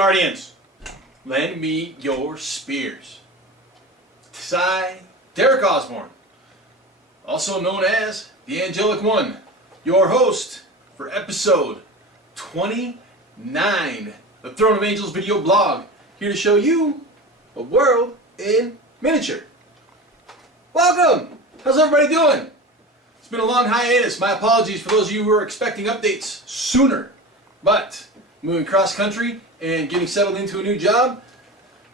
Guardians, lend me your spears. Tis I, Derek Osborne, also known as the Angelic One, your host for episode 29, the Throne of Angels video blog, here to show you a world in miniature. Welcome! How's everybody doing? It's been a long hiatus. My apologies for those of you who are expecting updates sooner. But moving cross country and getting settled into a new job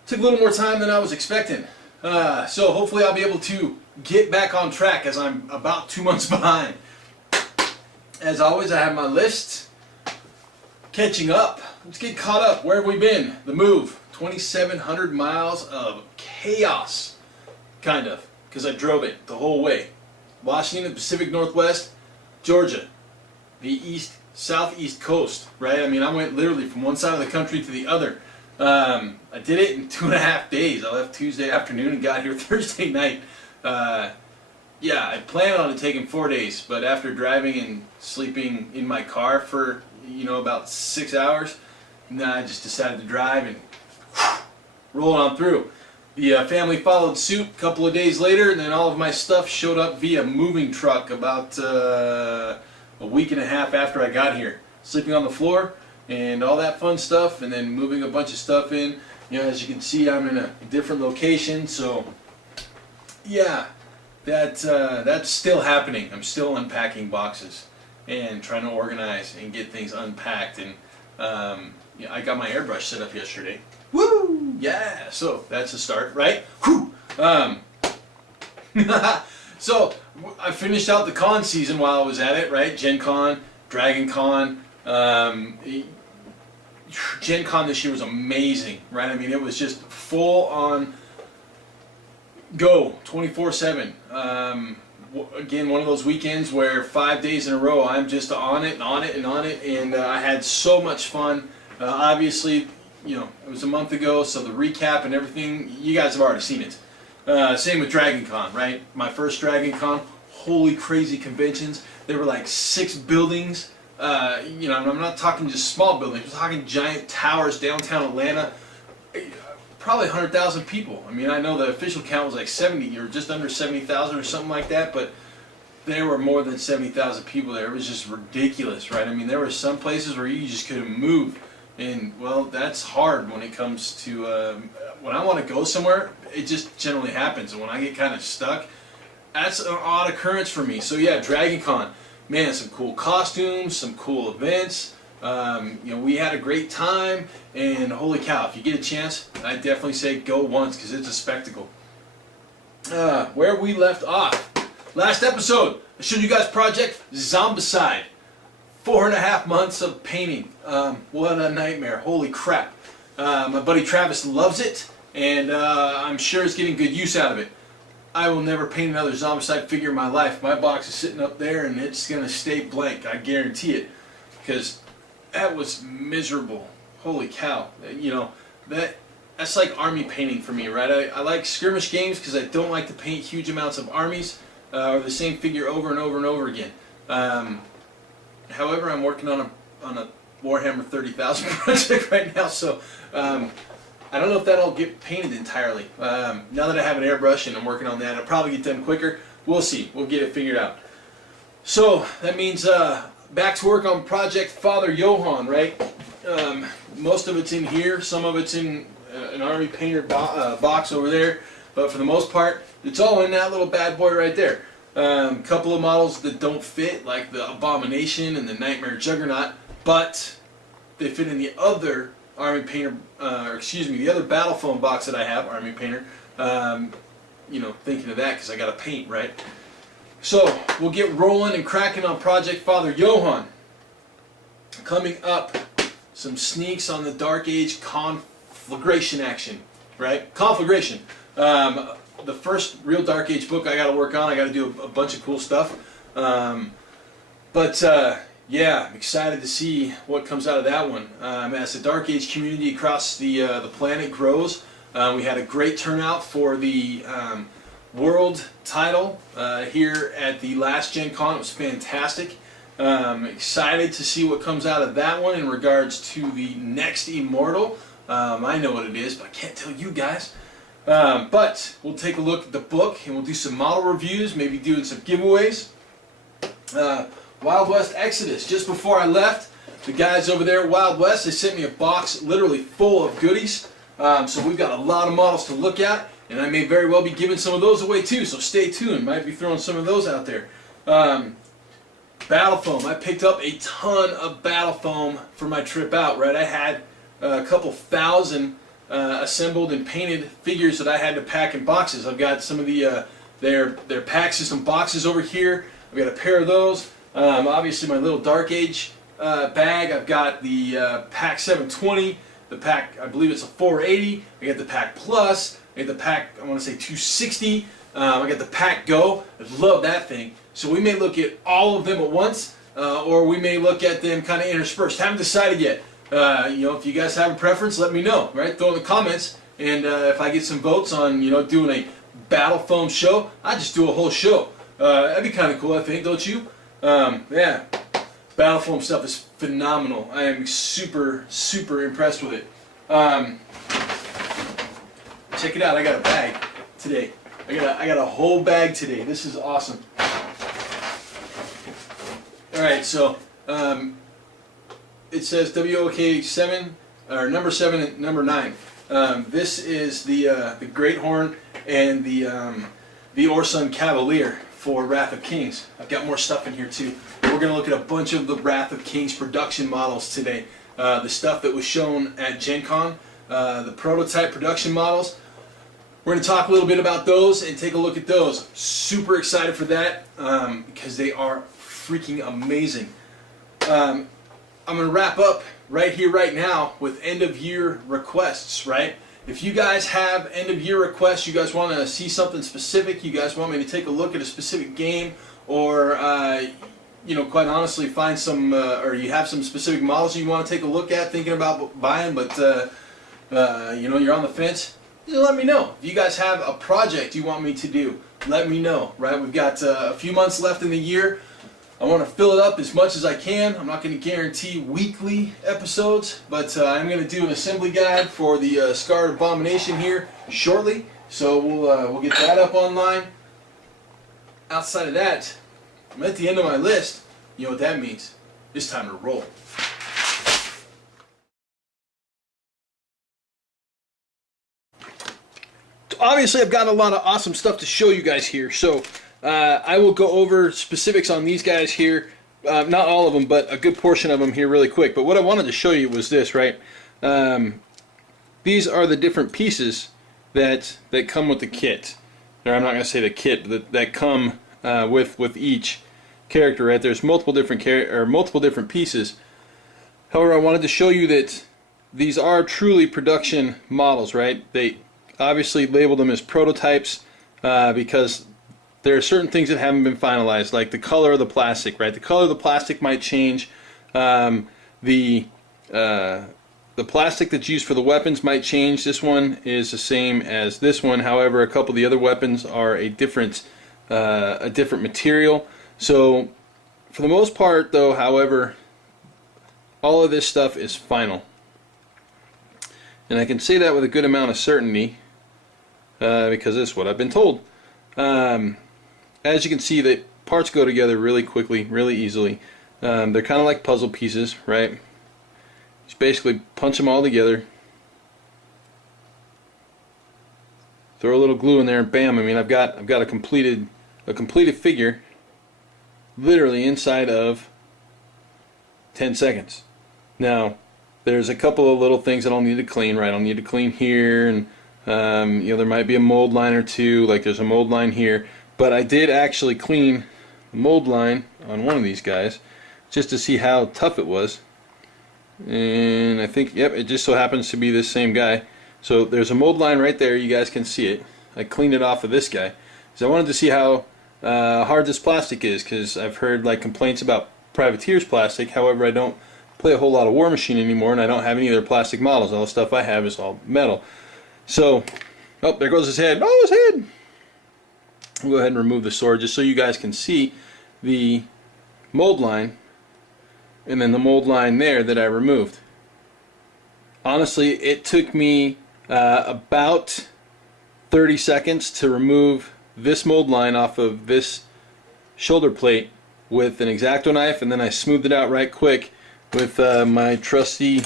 took a little more time than I was expecting. So hopefully I'll be able to get back on track as I'm about 2 months behind. As always, I have my list. Catching up. Let's get caught up. Where have we been? The move. 2,700 miles of chaos. Kind of. Because I drove it the whole way. Washington, the Pacific Northwest, Georgia, the southeast coast, right? I mean, I went literally from one side of the country to the other. I did it in 2.5 days. I left Tuesday afternoon and got here Thursday night. Yeah, I planned on it taking 4 days, but after driving and sleeping in my car for, about 6 hours, I just decided to drive and roll on through. The family followed suit a couple of days later, and then all of my stuff showed up via moving truck about a week and a half after I got here. Sleeping on the floor and all that fun stuff, and then moving a bunch of stuff in. As you can see, I'm in a different location, so yeah, that's still happening. I'm still unpacking boxes and trying to organize and get things unpacked. And I got my airbrush set up yesterday. Woo! Yeah, so that's a start, right? Whew! So I finished out the con season while I was at it, right? GenCon, DragonCon. GenCon this year was amazing, right? I mean, it was just full on go, 24/7. Again, one of those weekends where 5 days in a row I'm just on it and on it and on it, and I had so much fun. Obviously, it was a month ago, so the recap and everything, you guys have already seen it. Same with DragonCon, right? My first DragonCon, holy crazy conventions. There were like 6 buildings. And I'm not talking just small buildings. I'm talking giant towers downtown Atlanta. Probably 100,000 people. I mean, I know the official count was like 70 or just under 70,000 or something like that, but there were more than 70,000 people there. It was just ridiculous, right? I mean, there were some places where you just couldn't move. And, well, that's hard when it comes to, when I want to go somewhere, it just generally happens. And when I get kind of stuck, that's an odd occurrence for me. So, yeah, DragonCon. Man, some cool costumes, some cool events. We had a great time. And, holy cow, if you get a chance, I definitely say go once because it's a spectacle. Where we left off. Last episode, I showed you guys Project Zombicide. 4.5 months of painting. What a nightmare. Holy crap. My buddy Travis loves it, and I'm sure he's getting good use out of it. I will never paint another Zombicide figure in my life. My box is sitting up there, and it's going to stay blank. I guarantee it. Because that was miserable. Holy cow. That's like army painting for me, right? I like skirmish games because I don't like to paint huge amounts of armies or the same figure over and over and over again. However, I'm working on a Warhammer 30,000 project right now, so I don't know if that'll get painted entirely. Now that I have an airbrush and I'm working on that, I'll probably get done quicker. We'll see. We'll get it figured out. So that means back to work on Project Father Johann, right? Most of it's in here. Some of it's in an army painter box over there. But for the most part, it's all in that little bad boy right there. Couple of models that don't fit, like the Abomination and the Nightmare Juggernaut, but they fit in the other Army Painter, the other Battle Foam box that I have, Army Painter. Thinking of that because I got to paint, right? So we'll get rolling and cracking on Project Father Johann. Coming up, some sneaks on the Dark Age conflagration action, right? Conflagration. The first real Dark Age book I got to work on. I got to do a bunch of cool stuff. Yeah, I'm excited to see what comes out of that one. As the Dark Age community across the planet grows, we had a great turnout for the world title here at the last GenCon. It was fantastic. Excited to see what comes out of that one in regards to the next Immortal. I know what it is, but I can't tell you guys. But we'll take a look at the book and we'll do some model reviews, maybe doing some giveaways. Wild West Exodus. Just before I left, the guys over there at Wild West, they sent me a box literally full of goodies. So we've got a lot of models to look at, and I may very well be giving some of those away too, so stay tuned. Might be throwing some of those out there. Battle foam. I picked up a ton of battle foam for my trip out, right? I had a couple thousand assembled and painted figures that I had to pack in boxes. I've got some of the their pack system boxes over here. I've got a pair of those. Obviously my little Dark Age bag. I've got the pack 720, the pack, I believe it's a 480. I got the pack plus. I got the pack, I want to say 260. I got the pack go. I love that thing. So we may look at all of them at once, or we may look at them kind of interspersed. Haven't decided yet. You know, if you guys have a preference, let me know. Right? Throw in the comments, and if I get some votes on, you know, doing a battle foam show, I just do a whole show. That'd be kind of cool, I think, don't you? Yeah, battle foam stuff is phenomenal. I am super impressed with it. Check it out. I got a bag today. I got a whole bag today. This is awesome. All right, so it says WOK 7 or number 7 and number 9. This is the Great Horn and the Orson Cavalier for Wrath of Kings. I've got more stuff in here too. We're going to look at a bunch of the Wrath of Kings production models today. The stuff that was shown at GenCon, the prototype production models. We're going to talk a little bit about those and take a look at those. Super excited for that because they are freaking amazing. I'm going to wrap up right here, right now with end of year requests, right? If you guys have end of year requests, you guys want to see something specific, you guys want me to take a look at a specific game, or you know, quite honestly, find some, or you have some specific models you want to take a look at, thinking about buying, but you know, you're on the fence, just let me know. If you guys have a project you want me to do, let me know, right? We've got a few months left in the year. I want to fill it up as much as I can. I'm not going to guarantee weekly episodes, but I'm going to do an assembly guide for the Scarred Abomination here shortly, so we'll get that up online. Outside of that, I'm at the end of my list. You know what that means. It's time to roll. Obviously, I've got a lot of awesome stuff to show you guys here, so I will go over specifics on these guys here. Not all of them, but a good portion of them here really quick. But what I wanted to show you was this, right? These are the different pieces that come with the kit. Or I'm not going to say the kit, but that come with each character, right? There's multiple different pieces. However, I wanted to show you that these are truly production models, right? They obviously labeled them as prototypes because there are certain things that haven't been finalized, like the color of the plastic, right? The color of the plastic might change. The plastic that's used for the weapons might change. This one is the same as this one. However, a couple of the other weapons are a different material. So, for the most part, though, however, all of this stuff is final. And I can say that with a good amount of certainty because this is what I've been told. As you can see, the parts go together really quickly, really easily. They're kind of like puzzle pieces, right? Just basically punch them all together, throw a little glue in there, and bam! I mean, I've got a completed figure, literally inside of 10 seconds. Now, there's a couple of little things that I'll need to clean, right? I'll need to clean here, and you know, there might be a mold line or two. Like there's a mold line here. But I did actually clean the mold line on one of these guys just to see how tough it was. And I think, yep, it just so happens to be this same guy. So there's a mold line right there. You guys can see it. I cleaned it off of this guy. So I wanted to see how hard this plastic is, because I've heard like complaints about Privateer's plastic. However, I don't play a whole lot of War Machine anymore, and I don't have any of their plastic models. All the stuff I have is all metal. So, oh, there goes his head. Oh, his head! We'll go ahead and remove the sword just so you guys can see the mold line and then the mold line there that I removed. Honestly, it took me about 30 seconds to remove this mold line off of this shoulder plate with an X-Acto knife, and then I smoothed it out right quick with my trusty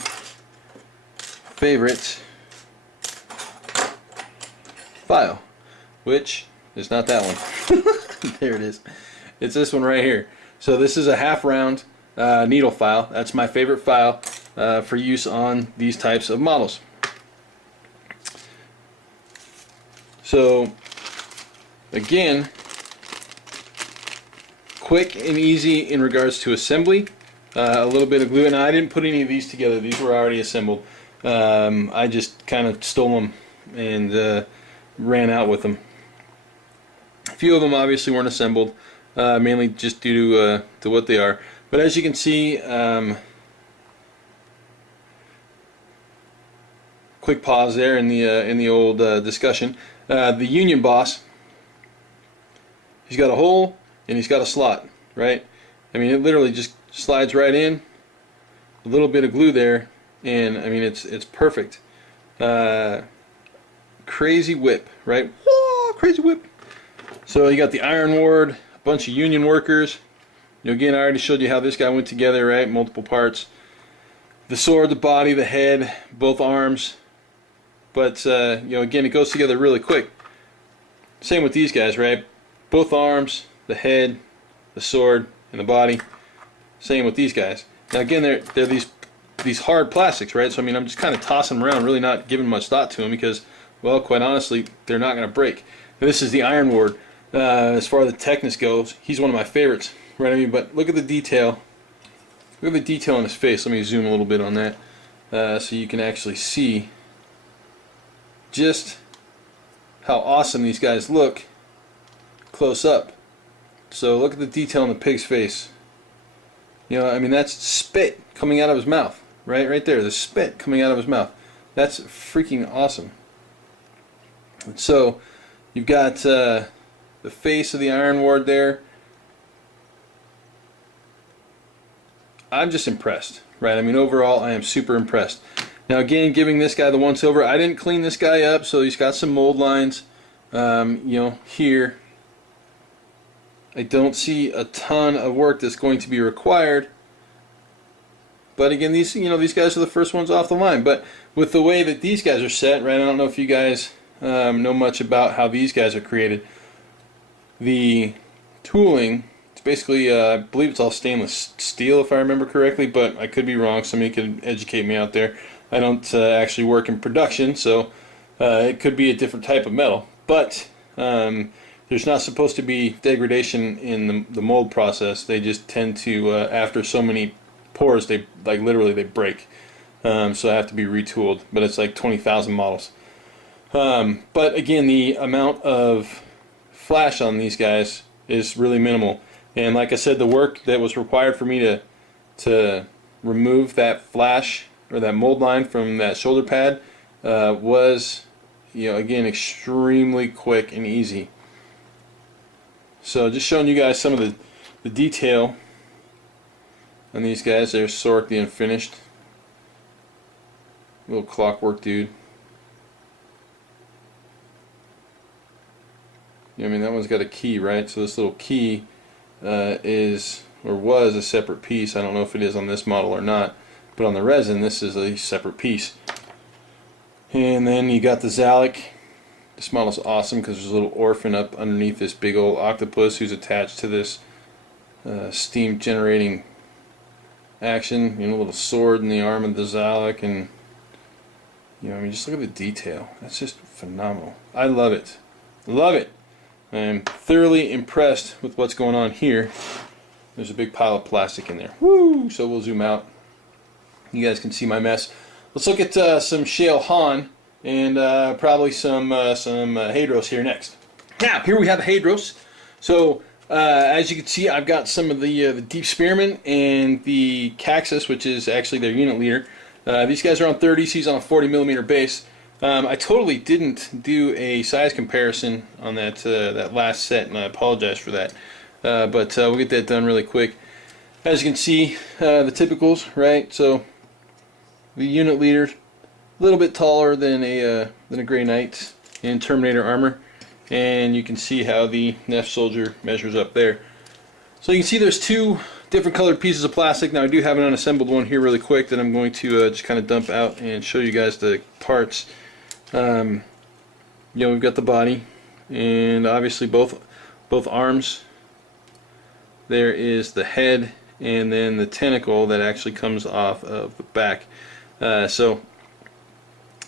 favorite file, which is not that one. There it is. It's this one right here. So this is a half round needle file. That's my favorite file for use on these types of models. So again, quick and easy in regards to assembly. A little bit of glue, and I didn't put any of these together. These were already assembled. I just kind of stole them and ran out with them. A few of them obviously weren't assembled, mainly just due to what they are. But as you can see, quick pause there in the old discussion. The Union Boss, he's got a hole and he's got a slot, right? I mean, it literally just slides right in. A little bit of glue there, and I mean it's perfect. Crazy whip, right? Whoa, crazy whip. So you got the iron ward, a bunch of union workers. You know, again, I already showed you how this guy went together, right? Multiple parts. The sword, the body, the head, both arms. But you know, again, it goes together really quick. Same with these guys, right? Both arms, the head, the sword, and the body. Same with these guys. Now again, they're these hard plastics, right? So I mean, I'm just kind of tossing them around, really not giving much thought to them because, well, quite honestly, they're not going to break. And this is the iron ward. As far as the techness goes, he's one of my favorites, right? I mean, but look at the detail. Look at the detail on his face. Let me zoom a little bit on that so you can actually see just how awesome these guys look close up. So look at the detail on the pig's face. You know, I mean, that's spit coming out of his mouth, right there. The spit coming out of his mouth. That's freaking awesome. So you've got the face of the iron ward there. I'm just impressed, right? I mean, overall, I am super impressed. Now, again, giving this guy the once over. I didn't clean this guy up, so he's got some mold lines. You know, here. I don't see a ton of work that's going to be required. But again, these guys are the first ones off the line. But with the way that these guys are set, right? I don't know if you guys know much about how these guys are created. The tooling, it's basically, I believe it's all stainless steel if I remember correctly, but I could be wrong. Somebody could educate me out there. I don't actually work in production, so it could be a different type of metal. But there's not supposed to be degradation in the mold process. They just tend to, after so many pours, they literally they break. So I have to be retooled. But it's like 20,000 models. But again, the amount of flash on these guys is really minimal. And like I said, the work that was required for me to remove that flash or that mold line from that shoulder pad was, you know, again, extremely quick and easy. So just showing you guys some of the detail on these guys. There's Sork, the unfinished. Little clockwork dude. I mean, that one's got a key, right? So this little key is, or was, a separate piece. I don't know if it is on this model or not, but on the resin, this is a separate piece. And then you got the Zalek. This model's awesome because there's a little orphan up underneath this big old octopus who's attached to this steam generating action. You know, a little sword in the arm of the Zalek, and you know, I mean, just look at the detail. That's just phenomenal. I love it. Love it. I'm thoroughly impressed with what's going on here. There's a big pile of plastic in there. Woo! So we'll zoom out. You guys can see my mess. Let's look at some Shael Han and probably some Hadros here next. Now, here we have the Hadros. So as you can see, I've got some of the Deep Spearman and the Caxus, which is actually their unit leader. These guys are on 30s. He's on a 40mm base. I totally didn't do a size comparison on that last set, and I apologize for that. But we'll get that done really quick. As you can see, the typicals, right? So the unit leaders, little bit taller than a Grey Knight in Terminator armor, and you can see how the Neff Soldier measures up there. So you can see there's two different colored pieces of plastic. Now I do have an unassembled one here really quick that I'm going to just kind of dump out and show you guys the parts. You know, we've got the body, and obviously both arms. There is the head, and then the tentacle that actually comes off of the back. So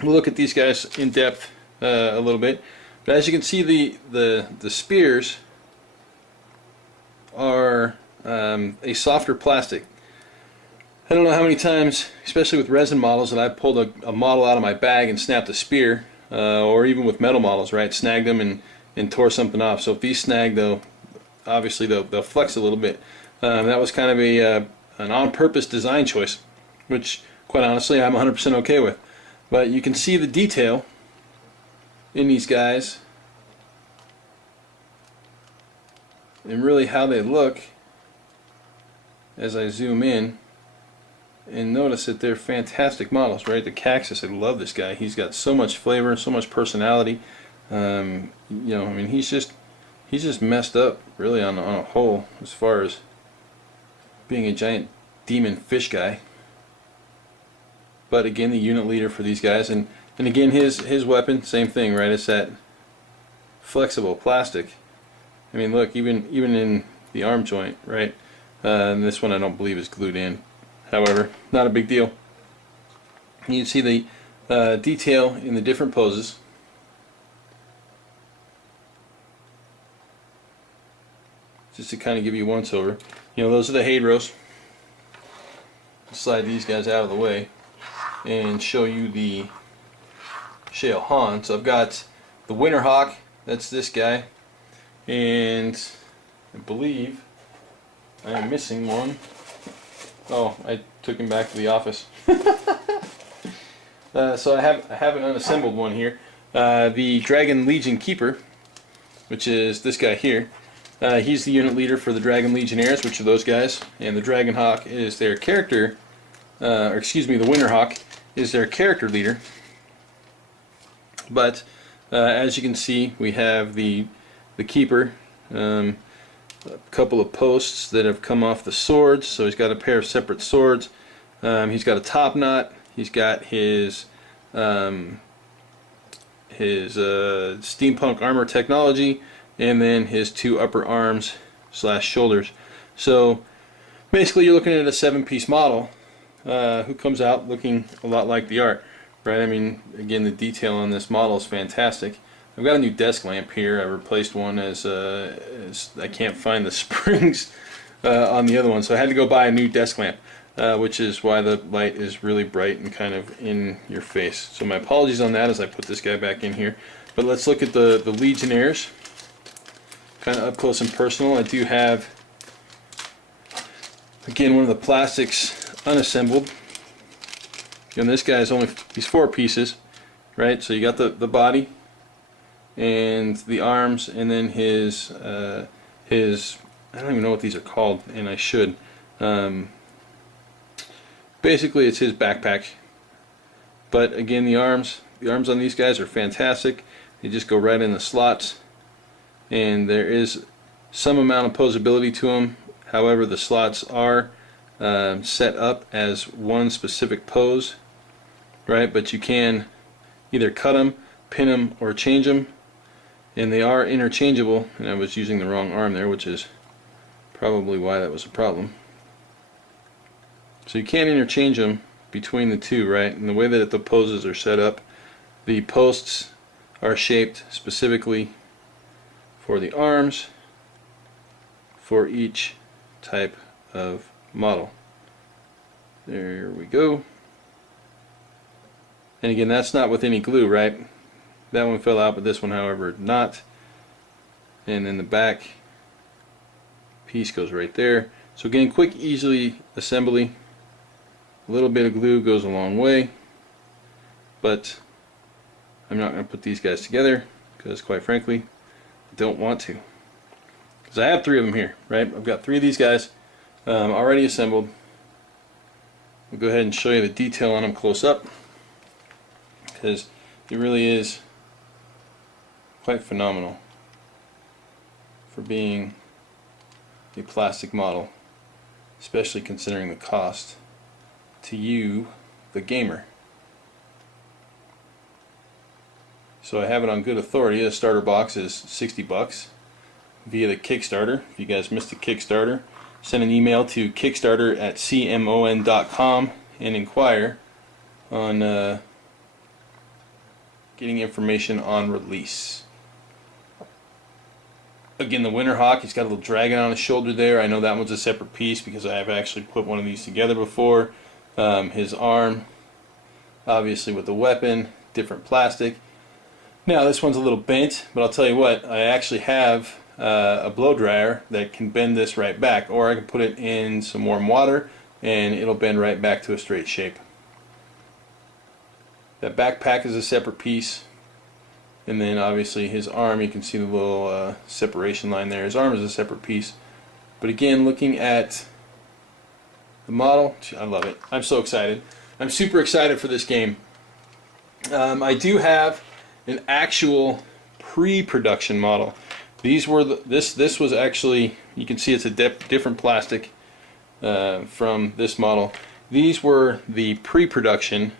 we'll look at these guys in depth a little bit. But as you can see, the spears are a softer plastic. I don't know how many times, especially with resin models, that I've pulled a model out of my bag and snapped a spear, or even with metal models, right? Snagged them and tore something off. So if these snag, though, obviously they'll flex a little bit. That was kind of an on-purpose design choice, which, quite honestly, I'm 100% okay with. But you can see the detail in these guys, and really how they look as I zoom in, and notice that they're fantastic models, right? The Cactus, I love this guy. He's got so much flavor, so much personality. You know, I mean, he's just messed up really on a whole as far as being a giant demon fish guy. But again, the unit leader for these guys, and again his weapon, same thing, right? It's that flexible plastic. I mean, look, even in the arm joint, right? And this one I don't believe is glued in. However, not a big deal. You can see the detail in the different poses. Just to kind of give you a once over. You know, those are the Hadros. Slide these guys out of the way and show you the Shael Han. So I've got the Winterhawk, that's this guy, and I believe I am missing one. Oh, I took him back to the office. So I have an unassembled one here. The Dragon Legion Keeper, which is this guy here. He's the unit leader for the Dragon Legionnaires, which are those guys, and the Dragon Hawk is their character, or excuse me, the Winterhawk is their character leader. But as you can see, we have the Keeper, a couple of posts that have come off the swords, so he's got a pair of separate swords. He's got a top knot. He's got his steampunk armor technology, and then his two upper arms / shoulders. So basically you're looking at a 7-piece model who comes out looking a lot like the art, right? I mean, again, the detail on this model is fantastic. I've got a new desk lamp here. I replaced one as I can't find the springs on the other one, so I had to go buy a new desk lamp, which is why the light is really bright and kind of in your face. So my apologies on that as I put this guy back in here. But let's look at the Legionnaires, kind of up close and personal. I do have, again, one of the plastics unassembled. And this guy is he's 4 pieces, right? So you got the body and the arms, and then his I don't even know what these are called, and I should. Basically, it's his backpack. But again, the arms on these guys are fantastic. They just go right in the slots, and there is some amount of posability to them. However, the slots are set up as one specific pose, right? But you can either cut them, pin them, or change them, and they are interchangeable. And I was using the wrong arm there, which is probably why that was a problem. So you can interchange them between the two, right? And the way that the poses are set up, the posts are shaped specifically for the arms for each type of model. There we go. And again, that's not with any glue, right? That one fell out, but this one, however, not. And then the back piece goes right there. So again, quick, easily assembly. A little bit of glue goes a long way, but I'm not going to put these guys together because, quite frankly, I don't want to. Because I have 3 of them here, right? I've got 3 of these guys already assembled. I'll go ahead and show you the detail on them close up. because it really is quite phenomenal for being a plastic model, especially considering the cost to you, the gamer. So I have it on good authority. The starter box is $60 via the Kickstarter. If you guys missed the Kickstarter, send an email to kickstarter@cmon.com and inquire on getting information on release. Again, the Winterhawk, he's got a little dragon on his shoulder there. I know that one's a separate piece because I have actually put one of these together before. His arm, obviously with the weapon, different plastic. Now this one's a little bent, but I'll tell you what, I actually have a blow dryer that can bend this right back, or I can put it in some warm water and it'll bend right back to a straight shape. That backpack is a separate piece, and then obviously his arm, you can see the little separation line there. His arm is a separate piece. But again, looking at the model, I love it. I'm so excited. I'm super excited for this game. I do have an actual pre-production model. These were this was actually, you can see it's a different plastic from this model. These were the pre-production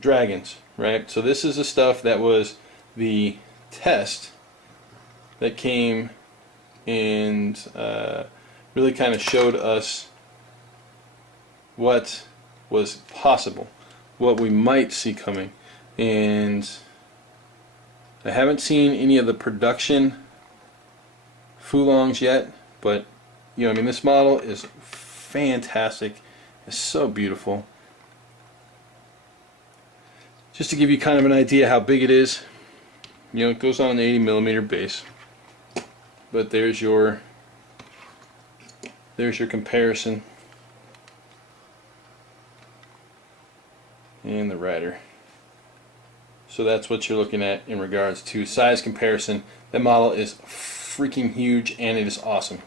dragons, right? So this is the stuff that was the test that came and really kind of showed us what was possible, what we might see coming. And I haven't seen any of the production Fulongs yet, but you know, I mean, this model is fantastic. It's so beautiful. Just to give you kind of an idea how big it is, you know, it goes on an 80mm base, but there's your comparison and the rider. So that's what you're looking at in regards to size comparison. That model is freaking huge and it is awesome.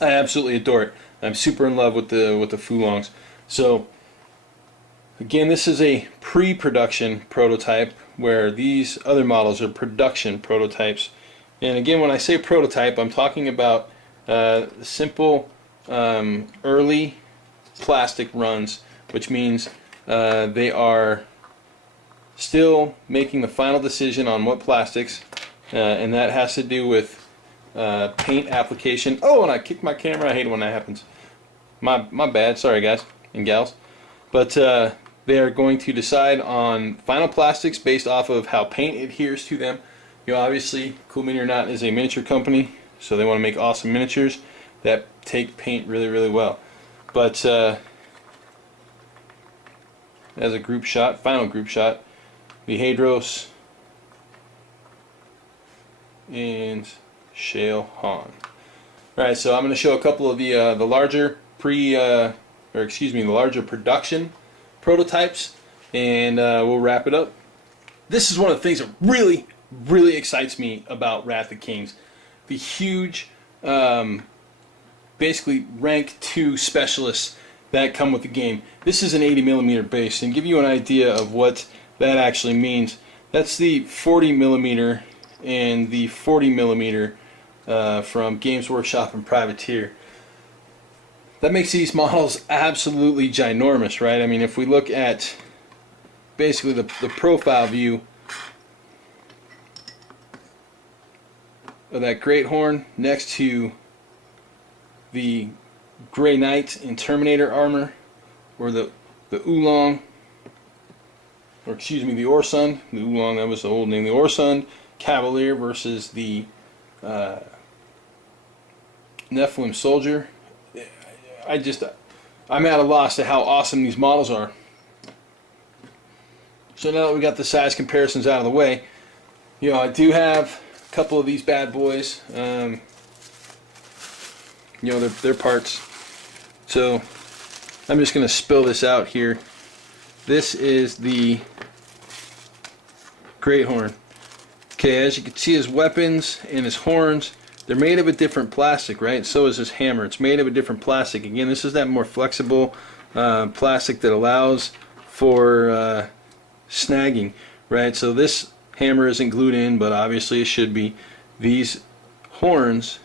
I absolutely adore it. I'm super in love with the Fulongs. So again, this is a pre-production prototype where these other models are production prototypes. And again, when I say prototype, I'm talking about simple early plastic runs, which means they are still making the final decision on what plastics, and that has to do with paint application. Oh, and I kicked my camera. I hate it when that happens. My bad. Sorry, guys and gals. But they are going to decide on final plastics based off of how paint adheres to them. You know, obviously, Cool Mini or Not is a miniature company, so they want to make awesome miniatures that take paint really, really well. But as a group shot, final group shot, the Hadros and Shael Han. Alright, so I'm going to show a couple of the larger the larger production prototypes, and we'll wrap it up. This is one of the things that really, really excites me about Wrath of Kings. The huge, basically rank 2 specialists that come with the game. This is an 80mm base, and give you an idea of what that actually means. That's the 40mm and the 40mm from Games Workshop and Privateer. That makes these models absolutely ginormous, right? I mean, if we look at basically the profile view of that Great Horn next to the Grey Knight in Terminator armor, or the Oolong, or excuse me, the Orsund. The Oolong, that was the old name. The Orsund Cavalier versus the Nephilim Soldier. I'm at a loss to how awesome these models are. So now that we got the size comparisons out of the way, you know, I do have a couple of these bad boys. You know, they're parts. So I'm just going to spill this out here. This is the Great Horn. Okay, as you can see, his weapons and his horns, they're made of a different plastic, right? So is his hammer. It's made of a different plastic. Again, this is that more flexible plastic that allows for snagging, right? So this hammer isn't glued in, but obviously it should be. These horns,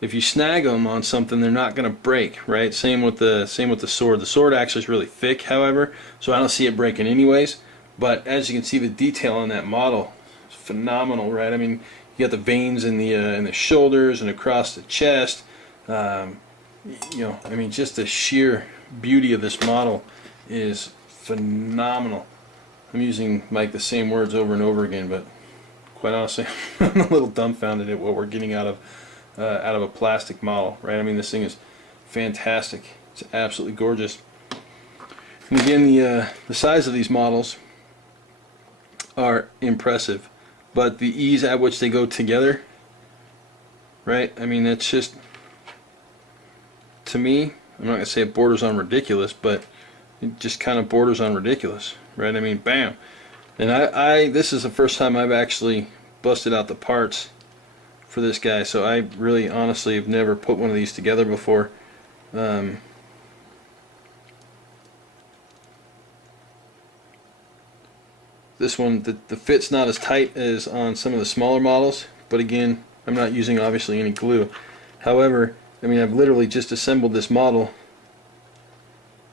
if you snag them on something, they're not going to break, right? Same with the sword. The sword actually is really thick, however, so I don't see it breaking anyways. But as you can see, the detail on that model is phenomenal, right? I mean, you got the veins in the shoulders and across the chest. You know, I mean, just the sheer beauty of this model is phenomenal. I'm using like the same words over and over again, but quite honestly, I'm a little dumbfounded at what we're getting out of a plastic model, right? I mean, this thing is fantastic. It's absolutely gorgeous. And again, the size of these models are impressive, but the ease at which they go together, right? I mean, that's just, to me, I'm not gonna say it borders on ridiculous, but it just kind of borders on ridiculous, right? I mean, bam. And this is the first time I've actually busted out the parts for this guy, so I really honestly have never put one of these together before. This one, the fit's not as tight as on some of the smaller models, but again, I'm not using obviously any glue. However, I mean, I've literally just assembled this model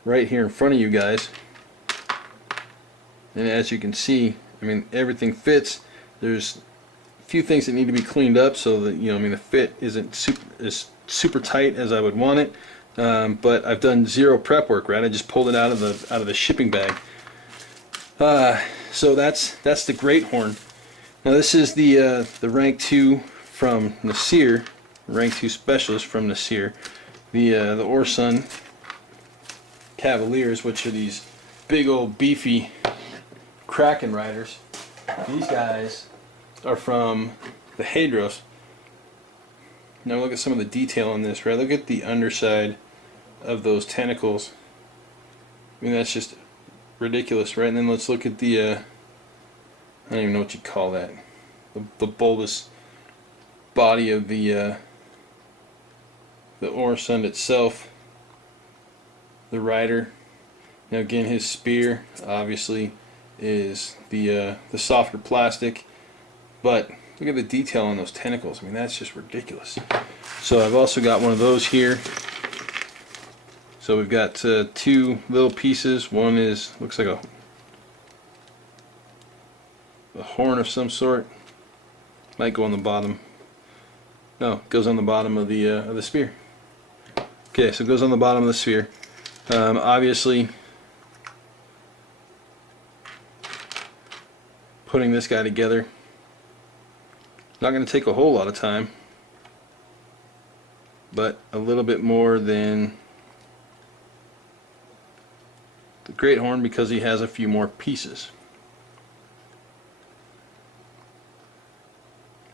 right here in front of you guys, and as you can see, I mean, everything fits. There's a few things that need to be cleaned up so that, you know, I mean, the fit isn't super tight as I would want it, but I've done zero prep work, right? I just pulled it out of the shipping bag. So that's the Great Horn. Now this is the rank 2 from Nasir, rank 2 specialist from Nasir. The Orsun Cavaliers, which are these big old beefy Kraken riders. These guys are from the Hadros. Now look at some of the detail on this, right? Look at the underside of those tentacles. I mean, that's just ridiculous, right? And then let's look at the I don't even know what you call that, the bulbous body of the Orsun itself, the rider. Now again, his spear obviously is the softer plastic, but look at the detail on those tentacles. I mean, that's just ridiculous. So I've also got one of those here. So we've got two little pieces. One looks like a horn of some sort. Might go on the bottom. No, it goes on the bottom of the spear. Okay, so it goes on the bottom of the spear. Obviously, putting this guy together, not going to take a whole lot of time, but a little bit more than the Great Horn because he has a few more pieces.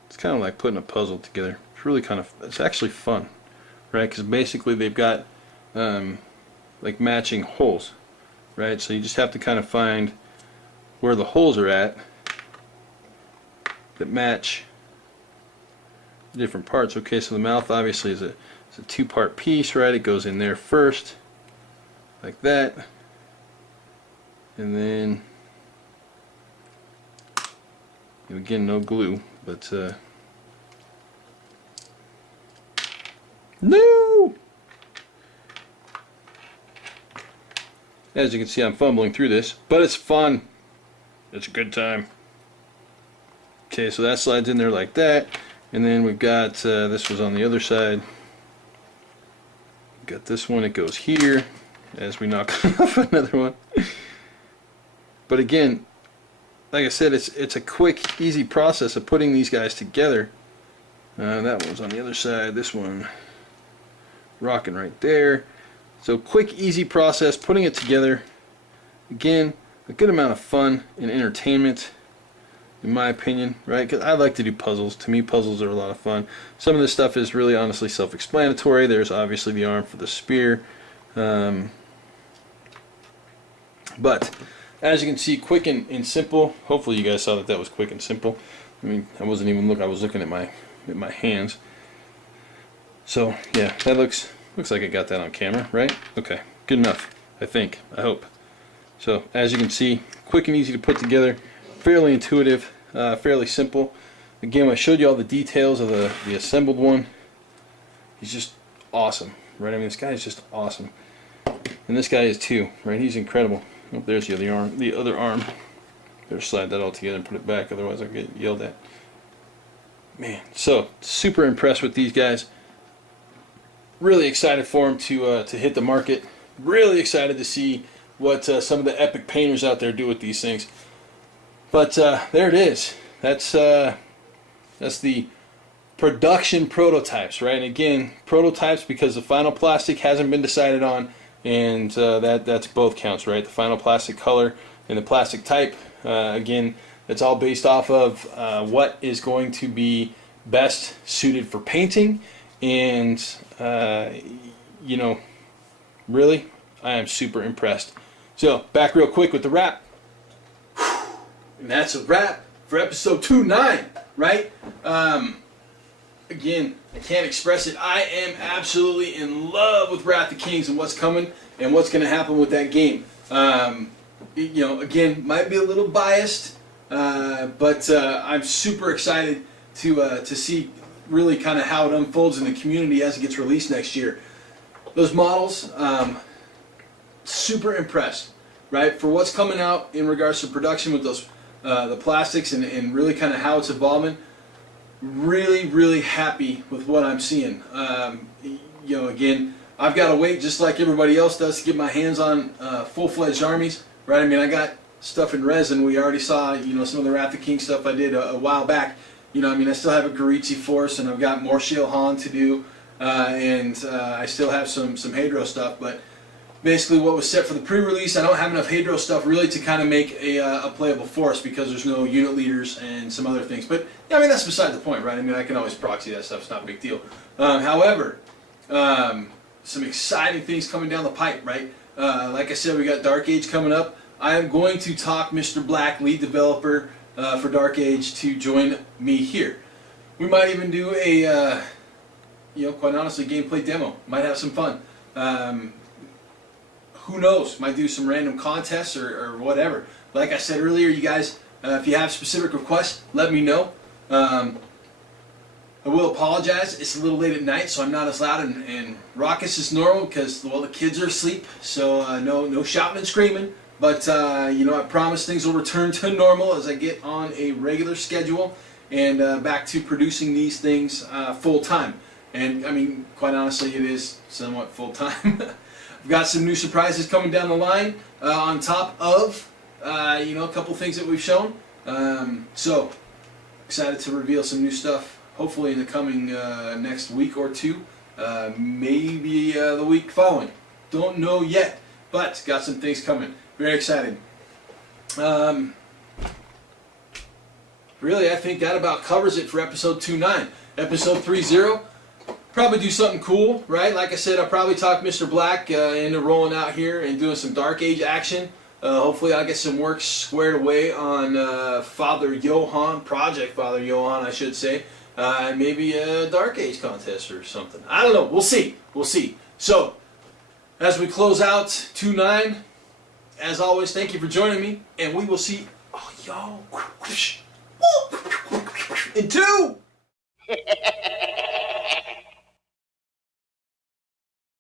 It's kind of like putting a puzzle together. It's really it's actually fun, right? Because basically they've got like matching holes, right? So you just have to kind of find where the holes are at that match the different parts. Okay, so the mouth obviously is a two-part piece, right? It goes in there first, like that, and then again, no glue, but no! As you can see, I'm fumbling through this, but it's fun. It's a good time. Okay, so that slides in there like that, and then we've got this was on the other side. Got this one, it goes here as we knock off another one. But again, like I said, it's a quick, easy process of putting these guys together. That one was on the other side, this one rocking right there. So quick, easy process, putting it together. Again, a good amount of fun and entertainment, in my opinion, right? Because I like to do puzzles. To me, puzzles are a lot of fun. Some of this stuff is really honestly self-explanatory. There's obviously the arm for the spear. But as you can see, quick and simple. Hopefully you guys saw that was quick and simple. I mean, I wasn't even looking, I was looking at my hands. So yeah, that looks like I got that on camera, right? Okay, good enough, I think, I hope. So as you can see, quick and easy to put together, fairly intuitive, fairly simple. Again, I showed you all the details of the assembled one. He's just awesome, right? I mean, this guy is just awesome, and this guy is too, right? He's incredible. Oh, there's the other arm. The other arm. Better slide that all together and put it back, otherwise I'll get yelled at. Man, so super impressed with these guys. Really excited for them to hit the market. Really excited to see what some of the epic painters out there do with these things. But there it is. That's the production prototypes, right? And again, prototypes because the final plastic hasn't been decided on, and that's both counts, right? The final plastic color and the plastic type. Again, it's all based off of what is going to be best suited for painting, and you know, really, I am super impressed. So back real quick with the wrap. And that's a wrap for episode 29, right? Again, I can't express it. I am absolutely in love with Wrath of Kings and what's coming and what's going to happen with that game. You know, again, might be a little biased, but I'm super excited to see really kind of how it unfolds in the community as it gets released next year. Those models, super impressed, right? For what's coming out in regards to production with those the plastics and really kind of how it's evolving. Really, really happy with what I'm seeing. You know, again, I've got to wait just like everybody else does to get my hands on full-fledged armies, right? I mean, I got stuff in resin. We already saw, you know, some of the Wrath of King stuff I did a while back. You know, I mean, I still have a Garitzi force, and I've got more Shael Han to do, and I still have some Hadros stuff, but basically what was set for the pre-release, I don't have enough Hadros stuff really to kind of make a playable force because there's no unit leaders and some other things. But, yeah, I mean, that's beside the point, right? I mean, I can always proxy that stuff. It's not a big deal. However, some exciting things coming down the pipe, right? Like I said, we got Dark Age coming up. I am going to talk Mr. Black, lead developer for Dark Age, to join me here. We might even do a, you know, quite honestly, gameplay demo. Might have some fun. Who knows? Might do some random contests or whatever. Like I said earlier, you guys, if you have specific requests, let me know. I will apologize. It's a little late at night, so I'm not as loud and raucous as normal because, well, the kids are asleep. So no shouting and screaming. But you know, I promise things will return to normal as I get on a regular schedule and back to producing these things full time. And I mean, quite honestly, it is somewhat full time. We've got some new surprises coming down the line on top of you know, a couple things that we've shown. So excited to reveal some new stuff. Hopefully in the coming next week or two, maybe the week following. Don't know yet, but got some things coming. Very excited. Really, I think that about covers it for episode 29. Episode 30, probably do something cool, right? Like I said, I'll probably talk Mr. Black into rolling out here and doing some Dark Age action. Hopefully I'll get some work squared away on Father Johan, Project Father Johan, I should say. Maybe a Dark Age contest or something. I don't know. We'll see. We'll see. So, as we close out 2-9, as always, thank you for joining me, and we will see y'all in 2.